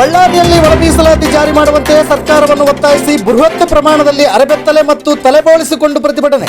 ಬಳ್ಳಾರಿಯಲ್ಲಿ ಒಳ ಮೀಸಲಾತಿ ಜಾರಿ ಮಾಡುವಂತೆ ಸರ್ಕಾರವನ್ನು ಒತ್ತಾಯಿಸಿ ಬೃಹತ್ ಪ್ರಮಾಣದಲ್ಲಿ ಅರೆಬೆತ್ತಲೆ ಮತ್ತು ತಲೆಬೋಳಿಸಿಕೊಂಡು ಪ್ರತಿಭಟನೆ.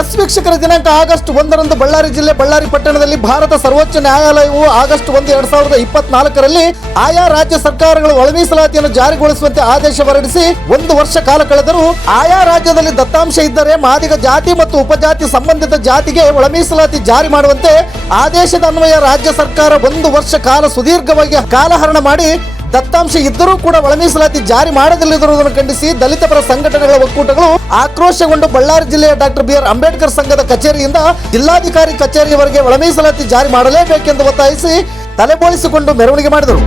ಎಸ್ ವೀಕ್ಷಕರ, ದಿನಾಂಕ ಆಗಸ್ಟ್ 1ರಂದು ಬಳ್ಳಾರಿ ಜಿಲ್ಲೆ ಬಳ್ಳಾರಿ ಪಟ್ಟಣದಲ್ಲಿ ಭಾರತ ಸರ್ವೋಚ್ಚ ನ್ಯಾಯಾಲಯವು ಆಗಸ್ಟ್ 1, 2024ರಲ್ಲಿ ಆಯಾ ರಾಜ್ಯ ಸರ್ಕಾರಗಳು ಒಳ ಮೀಸಲಾತಿಯನ್ನು ಜಾರಿಗೊಳಿಸುವಂತೆ ಆದೇಶ ಹೊರಡಿಸಿ 1 ವರ್ಷ ಕಾಲ ಕಳೆದರೂ ಆಯಾ ರಾಜ್ಯದಲ್ಲಿ ದತ್ತಾಂಶ ಇದ್ದರೆ ಮಾದಿಗ ಜಾತಿ ಮತ್ತು ಉಪಜಾತಿ ಸಂಬಂಧಿತ ಜಾತಿಗೆ ಒಳ ಮೀಸಲಾತಿ ಜಾರಿ ಮಾಡುವಂತೆ ಆದೇಶದ ಅನ್ವಯ ರಾಜ್ಯ ಸರ್ಕಾರ 1 ವರ್ಷ ಕಾಲ ಸುದೀರ್ಘವಾಗಿ ಕಾಲಹರಣ ಮಾಡಿ ದತ್ತಾಂಶ ಇದ್ದರೂ ಕೂಡ ಒಳ ಮೀಸಲಾತಿ ಜಾರಿ ಮಾಡದಿಲ್ಲದಿರುವುದನ್ನು ಖಂಡಿಸಿ ದಲಿತ ಪರ ಸಂಘಟನೆಗಳ ಒಕ್ಕೂಟಗಳು ಆಕ್ರೋಶಗೊಂಡು ಬಳ್ಳಾರಿ ಜಿಲ್ಲೆಯ ಡಾಕ್ಟರ್ ಬಿ ಆರ್ ಅಂಬೇಡ್ಕರ್ ಸಂಘದ ಕಚೇರಿಯಿಂದ ಜಿಲ್ಲಾಧಿಕಾರಿ ಕಚೇರಿಯವರೆಗೆ ಒಳ ಮೀಸಲಾತಿ ಜಾರಿ ಮಾಡಲೇಬೇಕೆಂದು ಒತ್ತಾಯಿಸಿ ತಲೆಬೋಳಿಸಿಕೊಂಡು ಮೆರವಣಿಗೆ ಮಾಡಿದರು.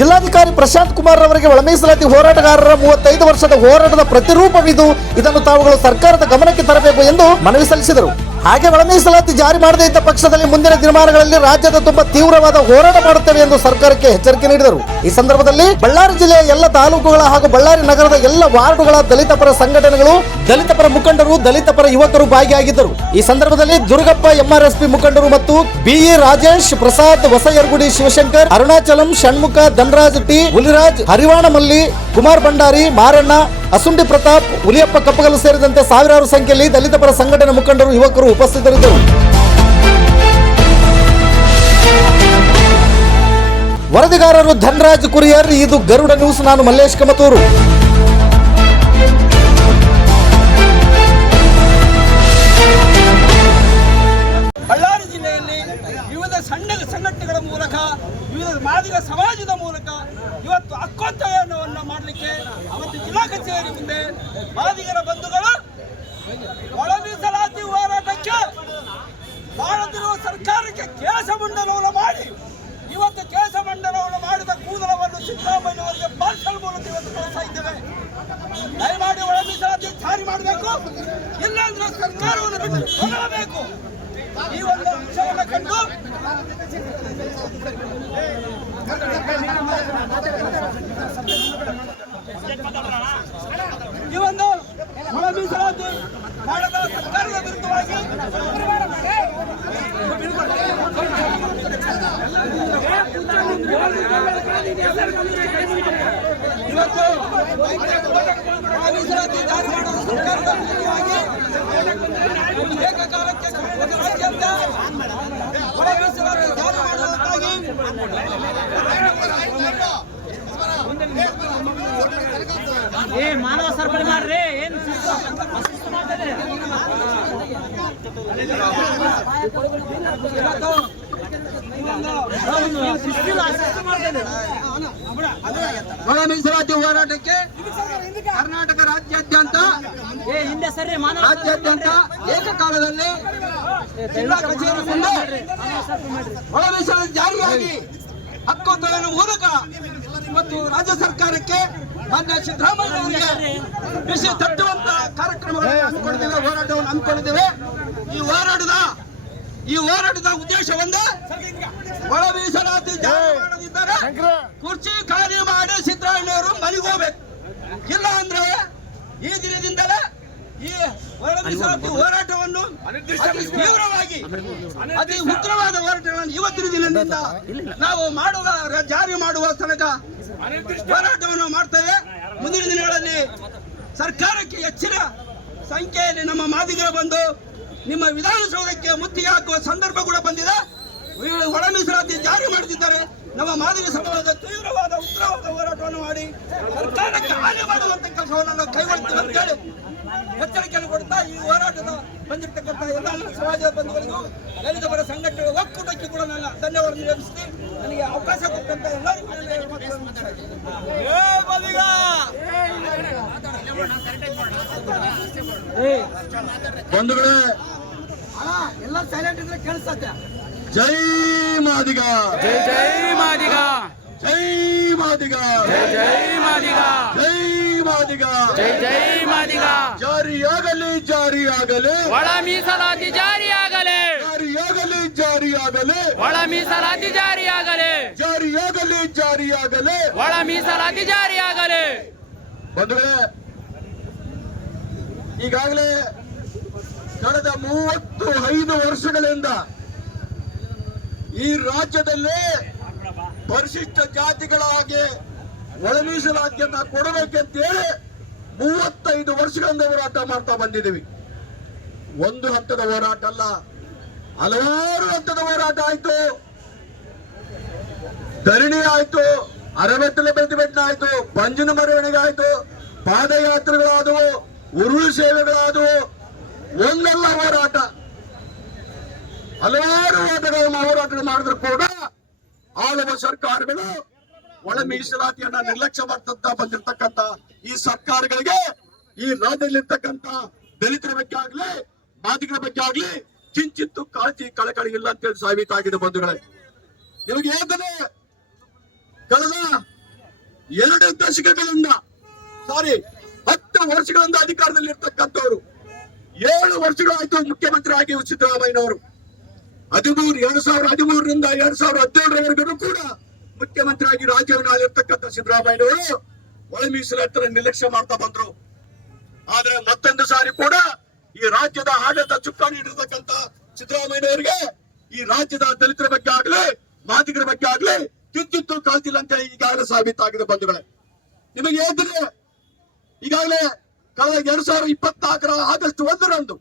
ಜಿಲ್ಲಾಧಿಕಾರಿ ಪ್ರಶಾಂತ್ ಕುಮಾರ್ ಅವರಿಗೆ ಒಳ ಮೀಸಲಾತಿ ಹೋರಾಟಗಾರರ 35 ವರ್ಷದ ಹೋರಾಟದ ಪ್ರತಿರೂಪವಿದು, ಇದನ್ನು ತಾವುಗಳು ಸರ್ಕಾರದ ಗಮನಕ್ಕೆ ತರಬೇಕು ಎಂದು ಮನವಿ ಸಲ್ಲಿಸಿದರು. ಹಾಗೆ ಒಳ ಮೀಸಲಾತಿ ಜಾರಿ ಮಾಡದೇ ಇದ್ದ ಪಕ್ಷದಲ್ಲಿ ಮುಂದಿನ ದಿನಮಾನಗಳಲ್ಲಿ ರಾಜ್ಯದ ತುಂಬಾ ತೀವ್ರವಾದ ಹೋರಾಟ ಮಾಡುತ್ತೇವೆ ಎಂದು ಸರ್ಕಾರಕ್ಕೆ ಎಚ್ಚರಿಕೆ ನೀಡಿದರು. ಈ ಸಂದರ್ಭದಲ್ಲಿ ಬಳ್ಳಾರಿ ಜಿಲ್ಲೆಯ ಎಲ್ಲ ತಾಲೂಕುಗಳ ಹಾಗೂ ಬಳ್ಳಾರಿ ನಗರದ ಎಲ್ಲ ವಾರ್ಡುಗಳ ದಲಿತ ಪರ ಸಂಘಟನೆಗಳು, ದಲಿತ ಪರ ಮುಖಂಡರು, ದಲಿತ ಪರ ಯುವಕರು ಭಾಗಿಯಾಗಿದ್ದರು. ಈ ಸಂದರ್ಭದಲ್ಲಿ ದುರ್ಗಪ್ಪ ಎಂಆರ್ಎಸ್ಪಿ ಮುಖಂಡರು ಮತ್ತು ಬಿಇ ರಾಜೇಶ್, ಪ್ರಸಾದ್, ಹೊಸಯರ್ಗುಡಿ, ಶಿವಶಂಕರ್, ಅರುಣಾಚಲಂ, ಷಣ್ಮುಖ, ಧನರಾಜ್ ಟಿ, ಹುಲಿರಾಜ್, ಹರಿವಾಣ ಮಲ್ಲಿ, ಕುಮಾರ್ ಭಂಡಾರಿ, ಮಾರಣ್ಣ, ಅಸುಂಡಿ ಪ್ರತಾಪ್, ಹುಲಿಯಪ್ಪ ಕಪ್ಪಗಲು ಸೇರಿದಂತೆ ಸಾವಿರಾರು ಸಂಖ್ಯೆಯಲ್ಲಿ ದಲಿತ ಪರ ಸಂಘಟನೆ ಮುಖಂಡರು, ಯುವಕರು ಉಪಸ್ಥಿತರಿದ್ದರು. ವರದಿಗಾರರು ಧನರಾಜ್ ಕುರಿಯರ್, ಇದು ಗರುಡ ನ್ಯೂಸ್. ನಾನು ಮಲ್ಲೇಶ್ ಕಮತೂರು. ಬಳ್ಳಾರಿ ಜಿಲ್ಲೆಯಲ್ಲಿ ವಿವಿಧ ಸಣ್ಣ ಸಂಘಟನೆಗಳ ಮೂಲಕ, ವಿವಿಧ ಮಾದಿಗ ಸಮಾಜದ ಮೂಲಕ ಇವತ್ತು ಹಕ್ಕೊತ್ತಾಯವನ್ನು ಮಾಡಲಿಕ್ಕೆ ಅವತ್ತು ಜಿಲ್ಲಾ ಕಚೇರಿ ಮುಂದೆ ಮಾದಿಗರ ಬಂಧುಗಳು ಒಳ ಮೀಸಲಾತಿ ಹೋರಾಟಕ್ಕೆ ಮಾಡುತ್ತಿರುವ ಸರ್ಕಾರಕ್ಕೆ ಕೇಸ ಮಂಡನವನ್ನು ಮಾಡಿ, ಇವತ್ತು ಕೇಸ ಮಂಡನವನ್ನು ಮಾಡಿದ ಕೂದಲವನ್ನು ಸಿದ್ದರಾಮಯ್ಯವರಿಗೆ ಪಾರ್ಸಲ್ ಮೂಲಕ ಇವತ್ತು ಕಳಿಸ್ತಾ ಇದ್ದೇವೆ. ದಯಮಾಡಿ ಒಳ ಮೀಸಲಾತಿ ಜಾರಿ ಮಾಡಬೇಕು, ಇಲ್ಲಾಂದ್ರೆ ಸರ್ಕಾರವನ್ನು ಬಿಟ್ಟು ತೊಲಗಬೇಕು. ಈ ಒಂದು ಅಂಶವನ್ನು ಕಂಡು ಈ ಒಂದು ಒಳ ಮೀಸಲಾತಿ ಮಾಡದ ಸರ್ಕಾರದ ವಿರುದ್ಧವಾಗಿ ಇವತ್ತು ಒಳ ಮೀಸಲಾತಿ ಜಾರಿ ಮಾಡದ ಸರ್ಕಾರದ ವಿರುದ್ಧವಾಗಿ ಏಕಕಾಲಕ್ಕೆ ರಾಜ್ಯಾದ್ಯಂತ ಒಳ ಮೀಸಲಾತಿ ಜಾರಿ ಮಾಡುವುದಕ್ಕಾಗಿ ಮಾನವ ಸರಬರಾಜು ಮಾಡ್ರಿ. ಏನ್ ಒಳ ಮೀಸಲಾತಿ ಹೋರಾಟಕ್ಕೆ ಕರ್ನಾಟಕ ರಾಜ್ಯಾದ್ಯಂತ ಏಕಕಾಲದಲ್ಲಿ ಜಿಲ್ಲಾ ಕಚೇರಿ ಮುಂದೆ ಒಳ ಮೀಸಲಾತಿ ಜಾರಿಯಾಗಿ ಹಕ್ಕೊತ್ತಾಯದ ಮೂಲಕ ಇವತ್ತು ರಾಜ್ಯ ಸರ್ಕಾರಕ್ಕೆ ಮಾನ್ಯ ಸಿದ್ದರಾಮಯ್ಯ ಅವರಿಗೆ ಬಿಸಿ ತಟ್ಟುವಂತ ಕಾರ್ಯಕ್ರಮಗಳನ್ನು ಹಮ್ಮಿಕೊಂಡಿದ್ದೇವೆ, ಹೋರಾಟವನ್ನು ಹಮ್ಮಿಕೊಂಡಿದ್ದೇವೆ. ಈ ಹೋರಾಟದ ಉದ್ದೇಶ ಒಂದೇ, ಒಳ ಮೀಸಲಾತಿ ಜಾರಿ ಮಾಡದಿದ್ದರೆ ಕುರ್ಚಿ ಖಾಲಿ ಮಾಡಿ ಸಿದ್ದರಾಮಯ್ಯವರು ಮನೆಗೆ ಹೋಗ್ಬೇಕು. ಇಲ್ಲ ಅಂದ್ರೆ ಈ ದಿನದಿಂದಲೇ ಈ ಒಳ ಮೀಸಲಾತಿ ಹೋರಾಟವನ್ನು ತೀವ್ರವಾಗಿ ಅತಿ ಉಗ್ರವಾದ ಹೋರಾಟಗಳನ್ನು ಇವತ್ತಿನ ದಿನದಿಂದ ನಾವು ಜಾರಿ ಮಾಡುವ ತನಕ ಹೋರಾಟವನ್ನು ಮಾಡ್ತೇವೆ. ಮುಂದಿನ ದಿನಗಳಲ್ಲಿ ಸರ್ಕಾರಕ್ಕೆ ಹೆಚ್ಚಿನ ಸಂಖ್ಯೆಯಲ್ಲಿ ನಮ್ಮ ಮಾದಿಗರು ಬಂದು ನಿಮ್ಮ ವಿಧಾನಸೌಧಕ್ಕೆ ಮುತ್ತಿಗೆ ಹಾಕುವ ಸಂದರ್ಭ ಕೂಡ ಬಂದಿದೆ. ಒಳ ಮೀಸಲಾತಿ ಜಾರಿ ಮಾಡುತ್ತಿದ್ದಾರೆ. ನಮ್ಮ ಮಾದಿಗ ಸಮಾಜದ ತೀವ್ರವಾದ ಉಗ್ರವಾದ ಹೋರಾಟವನ್ನು ಮಾಡಿ ಸರ್ಕಾರಕ್ಕೆ ಹಾನಿ ಮಾಡುವಂತ ಕೆಲಸವನ್ನು ನಾವು ಕೈಗೊಳ್ಳುತ್ತೇವೆ ಅಂತ ಹೇಳಿ ಎಚ್ಚರಿಕೆಯನ್ನು ಕೊಡ್ತಾ ಈ ಹೋರಾಟದ ಬಂದಿರತಕ್ಕಂಥ ಎಲ್ಲ ಸಮಾಜದ ಬಂಧುಗಳಿಗೂ ದಲಿತ ಪರ ಸಂಘಟನೆಗಳ ಒಕ್ಕೂಟಕ್ಕೆ ಕೂಡ ನಾನು ಧನ್ಯವಾದ ನೀಡಿಸ್ತೀನಿ. ನನಗೆ ಅವಕಾಶ ಕೊಟ್ಟಂತ ಎಲ್ಲರಿಗೂ ಬಂಧುಗಳೇ, ಎಲ್ಲ ಸೈಲೆಂಟ್ ಇದ್ರೆ ಕೇಳಿಸ್ತದೆ. ಜೈ ಮಾದಿಗ, ಜೈ ಜೈ ಮಾದಿಗ, ಜೈ ಮಾದಿಗ, ಜೈ ಜೈ ಮಾದಿಗ, ಜೈ ಮಾದಿಗ, ಜೈ ಜೈ ಮಾದಿಗ. ಜಾರಿಯಾಗಲಿ, ಜಾರಿಯಾಗಲಿ, ಒಳ ಮೀಸಲಾತಿ ಜಾರಿಯಾಗಲಿ, ಜಾರಿಯಾಗಲಿ, ಜಾರಿಯಾಗಲಿ, ಒಳ ಮೀಸಲಾತಿ ಜಾರಿಯಾಗಲಿ, ಜಾರಿಯಾಗಲಿ, ಜಾರಿಯಾಗಲಿ. ಒಳ ಮೀಸಲಾತಿ ಜಾರಿಯಾಗಲಿ. ಬಂಧುಗಳೇ, ಈಗಾಗಲೇ ಕಳೆದ 35 ವರ್ಷಗಳಿಂದ ಈ ರಾಜ್ಯದಲ್ಲಿ ಪರಿಶಿಷ್ಟ ಜಾತಿಗಳಾಗಿ ಒಳ ಮೀಸಲಾತಿಯನ್ನ ಕೊಡಬೇಕಂತೇಳಿ 35 ವರ್ಷಗಳಿಂದ ಹೋರಾಟ ಮಾಡ್ತಾ ಬಂದಿದ್ದೀವಿ. ಒಂದು ಹಂತದ ಹೋರಾಟ ಅಲ್ಲ, ಹಲವಾರು ಹಂತದ ಹೋರಾಟ ಆಯ್ತು. ಧರಣಿ ಆಯ್ತು, ಅರವತ್ತಲೆ ಪ್ರತಿಭಟನೆ ಆಯ್ತು, ಪಂಜಿನ ಮೆರವಣಿಗೆ ಆಯ್ತು, ಪಾದಯಾತ್ರೆಗಳಾದವು, ಉರುಳು ಸೇವೆಗಳಾದವು, ಒಂದಲ್ಲ ಹೋರಾಟ, ಹಲವಾರು ಹೋರಾಟಗಳು ಮಾಡಿದ್ರು ಕೂಡ ಆಳುವ ಸರ್ಕಾರಗಳು ಒಳ ಮೀಸಲಾತಿಯನ್ನ ನಿರ್ಲಕ್ಷ್ಯ ಮಾಡ್ತಾ ಬಂದಿರತಕ್ಕಂತ ಈ ಸರ್ಕಾರಗಳಿಗೆ ಈ ರಾಜ್ಯದಲ್ಲಿರ್ತಕ್ಕಂಥ ದಲಿತರ ಬಗ್ಗೆ ಆಗ್ಲಿ, ಮಾದಿಗರ ಬಗ್ಗೆ ಆಗ್ಲಿ ಕಿಂಚಿತ್ತು ಕಾಳಜಿ ಕಳಕಳಿ ಇಲ್ಲ ಅಂತೇಳಿ ಸಾಬೀತಾಗಿದೆ. ಬಂಧುಗಳೇ, ನಿಮಗೆ ಹೇಳ್ತದೆ, ಕಳೆದ 2 ದಶಕಗಳಿಂದ 10 ವರ್ಷಗಳಿಂದ ಅಧಿಕಾರದಲ್ಲಿ ಇರ್ತಕ್ಕಂಥವ್ರು 7 ವರ್ಷಗಳಾಯ್ತು ಮುಖ್ಯಮಂತ್ರಿ ಆಗಿ ಸಿದ್ದರಾಮಯ್ಯನವರು. 2013ರಿಂದ 2017ರವರೆಗೂ ಕೂಡ ಮುಖ್ಯಮಂತ್ರಿಯಾಗಿ ರಾಜ್ಯವನ್ನು ಆಳಿರ್ತಕ್ಕಂಥ ಸಿದ್ದರಾಮಯ್ಯನವರು ಒಳ ಮೀಸಲಾತಿ ನಿರ್ಲಕ್ಷ್ಯ ಮಾಡ್ತಾ ಬಂದ್ರು. ಆದ್ರೆ ಮತ್ತೊಂದು ಸಾರಿ ಕೂಡ ಈ ರಾಜ್ಯದ ಆಡಳಿತ ಚುಕ್ಕಾಣಿ ಹಿಡಿರ್ತಕ್ಕಂಥ ಸಿದ್ದರಾಮಯ್ಯನವರಿಗೆ ಈ ರಾಜ್ಯದ ದಲಿತರ ಬಗ್ಗೆ ಆಗ್ಲಿ, ಮಾದಿಗರ ಬಗ್ಗೆ ಆಗ್ಲಿ ಕಿಂಚಿತ್ತು ಕಾಲ್ತಿಲ್ಲ ಅಂತ ಈಗಾಗಲೇ ಸಾಬೀತಾಗಿದೆ. ಬಂಧುಗಳೇ, ನಿಮಗೆ ಹೇಳಿದ್ರೆ ಈಗಾಗಲೇ ಕಳೆದ 2024 ಆಗಸ್ಟ್ 1ರಂದು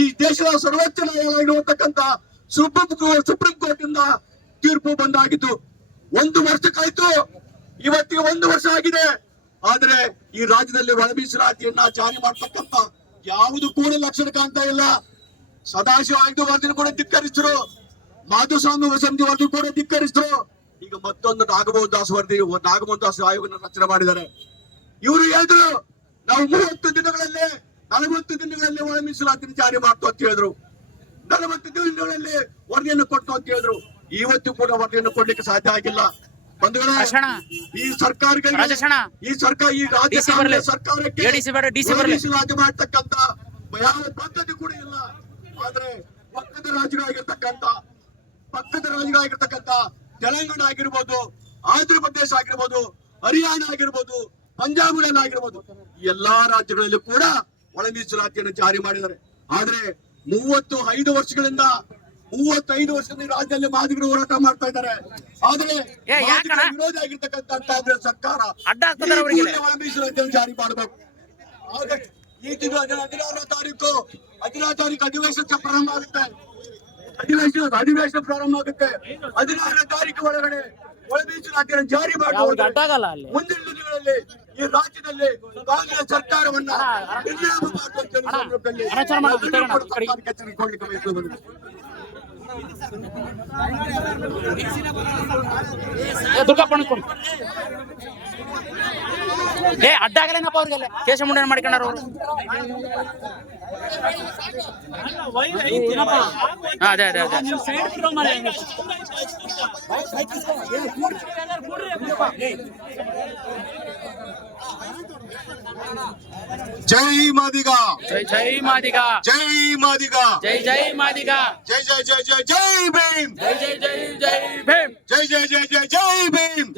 ಈ ದೇಶದ ಸರ್ವೋಚ್ಚ ನ್ಯಾಯಾಲಯ ಇರುವಂತಕ್ಕಂಥ ಸುಪ್ರೀಂ ಕೋರ್ಟ್ ಇಂದ ತೀರ್ಪು ಬಂದಾಗಿತ್ತು. 1 ವರ್ಷಕ್ಕಾಯ್ತು, ಇವತ್ತಿಗೆ 1 ವರ್ಷ ಆಗಿದೆ. ಆದ್ರೆ ಈ ರಾಜ್ಯದಲ್ಲಿ ಒಳ ಮೀಸಲಾತಿಯನ್ನ ಜಾರಿ ಮಾಡ್ತಕ್ಕಂಥ ಯಾವುದು ಕೂಡ ಲಕ್ಷಣ ಕಾಣ್ತಾ ಇಲ್ಲ. ಸದಾಶಿವ ಆಯ್ದು ವರದಿ ಕೂಡ ಧಿಕ್ಕರಿಸಿದ್ರು, ಮಾಧುಸ್ವಾಮಿ ವಸಂತಿ ವರದಿ ಕೂಡ ಧಿಕ್ಕರಿಸಿದ್ರು. ಈಗ ಮತ್ತೊಂದು ನಾಗಮೋಹನ್ ದಾಸ್ ಆಯೋಗವನ್ನು ರಚನೆ ಮಾಡಿದ್ದಾರೆ. ಇವರು ಹೇಳಿದ್ರು, ನಾವು 30 ದಿನಗಳಲ್ಲಿ 40 ದಿನಗಳಲ್ಲಿ ಒಳ ಮೀಸಲಾತಿನ ಜಾರಿ ಮಾಡ್ತು ಅಂತ ಹೇಳಿದ್ರು. 40 ದಿನಗಳಲ್ಲಿ ವರದಿಯನ್ನು ಕೊಡ್ತು ಅಂತ ಹೇಳಿದ್ರು. ಇವತ್ತು ಕೂಡ ವರದಿಯನ್ನು ಕೊಡ್ಲಿಕ್ಕೆ ಸಾಧ್ಯ ಆಗಿಲ್ಲ. ಬಂಧುಗಳೇ, ಈ ಸರ್ಕಾರಗಳಿಗೆ ಈ ರಾಜ್ಯ ಸರ್ಕಾರಕ್ಕೆ ಮೀಸಲಾತಿ ಮಾಡ್ತಕ್ಕಂತ ಯಾವ ಪದ್ಧತಿ ಕೂಡ ಇಲ್ಲ. ಆದ್ರೆ ಪಕ್ಕದ ರಾಜ್ಯಗಳಾಗಿರ್ತಕ್ಕಂಥ ತೆಲಂಗಾಣ ಆಗಿರ್ಬೋದು, ಆಂಧ್ರ ಪ್ರದೇಶ ಆಗಿರ್ಬೋದು, ಹರಿಯಾಣ ಆಗಿರ್ಬೋದು, ಪಂಜಾಬ್ಗಳಲ್ಲಾಗಿರ್ಬೋದು, ಎಲ್ಲಾ ರಾಜ್ಯಗಳಲ್ಲೂ ಕೂಡ ಒಳ ಮೀಸಲಾತಿಯನ್ನು ಜಾರಿ ಮಾಡಿದ್ದಾರೆ. ಆದ್ರೆ 35 ವರ್ಷಗಳಿಂದ ರಾಜ್ಯದಲ್ಲಿ ಮಾದಿಗರು ಹೋರಾಟ ಮಾಡ್ತಾ ಇದ್ದಾರೆ. ಆದ್ರೆ ವಿರೋಧ ಆಗಿರ್ತಕ್ಕಂಥ ಸರ್ಕಾರ ಒಳ ಮೀಸಲಾತಿಯನ್ನು ಜಾರಿ ಮಾಡಬೇಕು. ಈ ತಿಂಗಳು 16ನೇ ತಾರೀಕು ಅಧಿವೇಶನ ಪ್ರಾರಂಭ ಆಗುತ್ತೆ. ಅಧಿವೇಶನ ಪ್ರಾರಂಭ ಆಗುತ್ತೆ. 16ನೇ ತಾರೀಕು ಒಳಗಡೆ ಒಳ ಮೀಸಲಾತಿಯನ್ನು ಜಾರಿ ಮಾಡುವುದು ಮುಂದಿನ ದಿನಗಳಲ್ಲಿ ಈ ರಾಜ್ಯದಲ್ಲಿ ಕಾಂಗ್ರೆಸ್ ಸರ್ಕಾರವನ್ನ ನಿರ್ಣಯ ಅಡ್ಡಾಗಲೇನಪ್ಪ ಅವ್ರಿಗೆಲ್ಲ ಕೇಶ ಮುಂಡನ ಮಾಡ್ಕೊಂಡಾರ ಅವರು. ಅದೇ ಅದೇ ಅದೇ ಜೈ ಮಾದಿಗ, ಜೈ ಮಾದಿಗ, ಜೈ ಮಾದಿಗ, ಜೈ ಮಾದಿಗ, ಜೈ ಜೈ ಜೈ ಜೈ ಜೈ ಭೀಮ್, ಜೈ ಜೈ ಜೈ ಜೈ ಭೀಮ್, ಜೈ ಜೈ ಜೈ ಜೈ ಜೈ ಭೀಮ್.